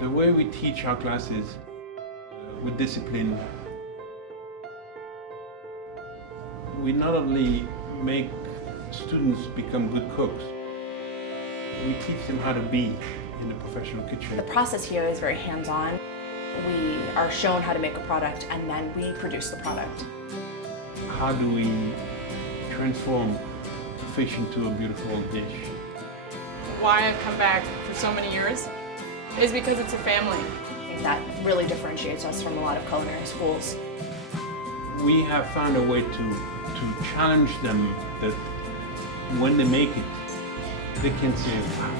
The way we teach our classes with discipline, we not only make students become good cooks, we teach them how to be in the professional kitchen. The process here is very hands-on. We are shown how to make a product and then we produce the product. How do we transform a fish into a beautiful dish? Why I've come back for so many years is because it's a family. I think that really differentiates us from a lot of culinary schools. We have found a way to challenge them that when they make it, they can say, wow,